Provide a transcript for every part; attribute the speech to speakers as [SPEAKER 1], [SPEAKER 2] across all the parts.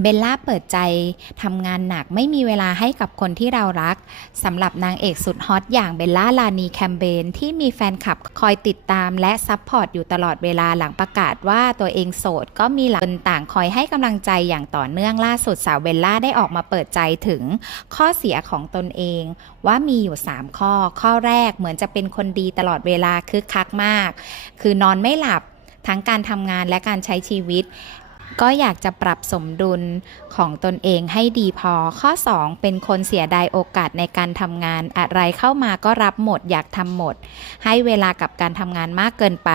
[SPEAKER 1] เบลล่าเปิดใจทำงานหนักไม่มีเวลาให้กับคนที่เรารักสำหรับนางเอกสุดฮอตอย่างเบลล่าลานีแคมเบนที่มีแฟนคลับคอยติดตามและซัพพอร์ตอยู่ตลอดเวลาหลังประกาศว่าตัวเองโสดก็มีหลายคนต่างคอยให้กำลังใจอย่างต่อเนื่องล่าสุดสาวเบลล่าได้ออกมาเปิดใจถึงข้อเสียของตนเอง ว่ามีอยู่ 3 ข้อ ข้อแรกเหมือนจะเป็นคนดีตลอดเวลาคึกคักมาก คือนอนไม่หลับทั้งการทำงานและการใช้ชีวิต ก็อยากจะปรับสมดุลของตนเองให้ดีพอ ข้อ 2 เป็นคนเสียดายโอกาสในการทำงาน อะไรเข้ามาก็รับหมดอยากทำหมด ให้เวลากับการทำงานมากเกินไป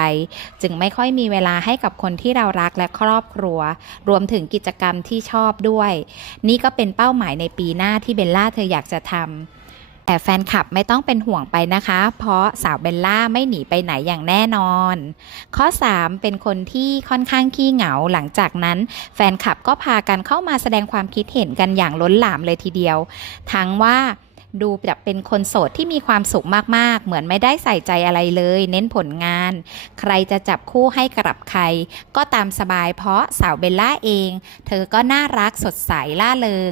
[SPEAKER 1] จึงไม่ค่อยมีเวลาให้กับคนที่เรารักและครอบครัว รวมถึงกิจกรรมที่ชอบด้วย นี่ก็เป็นเป้าหมายในปีหน้าที่เบลล่าเธออยากจะทำ แต่แฟนคลับไม่ต้องเป็นห่วงไปนะคะ เพราะสาวเบลล่าไม่หนีไปไหนอย่างแน่นอน ข้อ 3 เป็นคนที่ค่อนข้างขี้เหงาหลังจากนั้น แฟนคลับก็พากันเข้ามาแสดงความคิดเห็นกันอย่างล้นหลามเลยทีเดียว ทั้งว่าดูแบบเป็นคนโสดที่มีความสุขมากๆ เหมือนไม่ได้ใส่ใจอะไรเลย เน้นผลงาน ใครจะจับคู่ให้กลับใคร ก็ตามสบายเพราะสาวเบลล่าเอง เธอก็น่ารักสดใสล่าเริง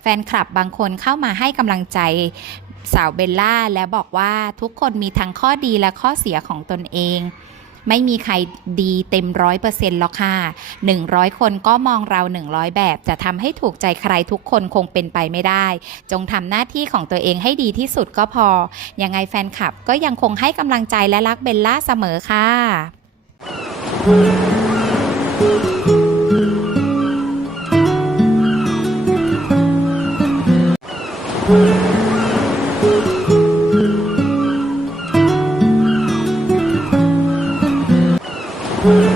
[SPEAKER 1] แฟนคลับบางคนเข้ามาให้กำลังใจ สาวเบลล่าและบอกว่าทุกคนมีทั้งข้อดีและข้อเสียของตนเอง ไม่มีใครดีเต็มร้อยเปอร์เซ็นต์หรอกค่ะหนึ่งร้อยคนก็มองเราหนึ่งร้อยแบบจะทำให้ถูกใจใครทุกคนคงเป็นไปไม่ได้ จงทำหน้าที่ของตัวเองให้ดีที่สุดก็พอ ยังไงแฟนคลับก็ยังคงให้กำลังใจและรักเบลล่าเสมอค่ะ Thank you.